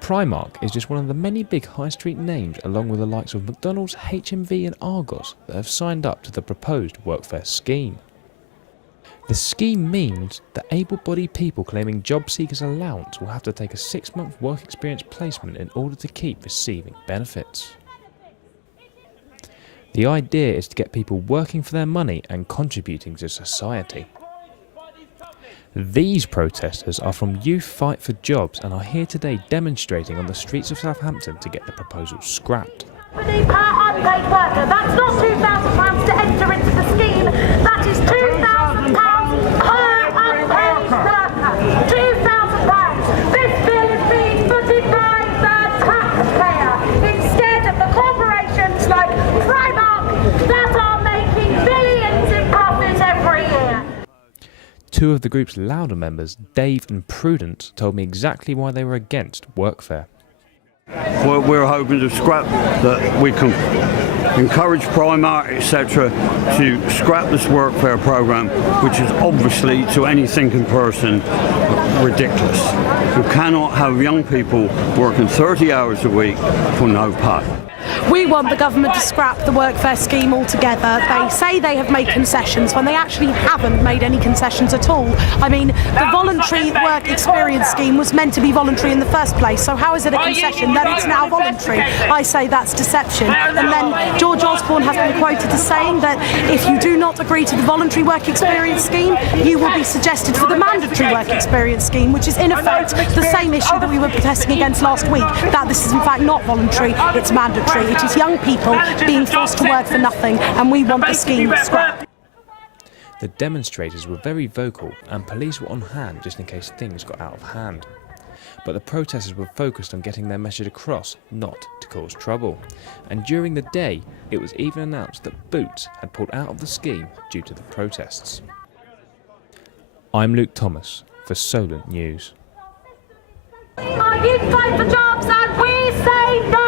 Primark is just one of the many big high street names, along with the likes of McDonald's, HMV and Argos, that have signed up to the proposed Workfare scheme. The scheme means that able-bodied people claiming job seekers allowance will have to take a 6-month work experience placement in order to keep receiving benefits. The idea is to get people working for their money and contributing to society. These protesters are from Youth Fight for Jobs and are here today demonstrating on the streets of Southampton to get the proposal scrapped. Per unpaid worker, that's not £2,000 to enter into the scheme, that is £2,000 per unpaid worker. £2,000. This bill is being footed by the taxpayer instead of the corporations like Primark that are making billions in profit every year. Two of the group's louder members, Dave and Prudence, told me exactly why they were against Workfare. Well, we're hoping to scrap that. We can encourage Primark, etc., to scrap this Workfare programme, which is obviously, to any thinking person, ridiculous. You cannot have young people working 30 hours a week for no pay. We want the government to scrap the Workfare scheme altogether. They say they have made concessions when they actually haven't made any concessions at all. I mean, the voluntary work experience scheme was meant to be voluntary in the first place, so how is it a concession that it's now voluntary? I say that's deception. And then George Osborne has been quoted as saying that if you do not agree to the voluntary work experience scheme, you will be suggested for the mandatory work experience scheme, which is in effect the same issue that we were protesting against last week, that this is in fact not voluntary, it's mandatory. It is young people being forced to work for nothing, and we want the scheme scrapped. The demonstrators were very vocal and police were on hand just in case things got out of hand. But the protesters were focused on getting their message across, not to cause trouble. And during the day, it was even announced that Boots had pulled out of the scheme due to the protests. I'm Luke Thomas for Solent News. Our Youth Fight for Jobs, and we say no!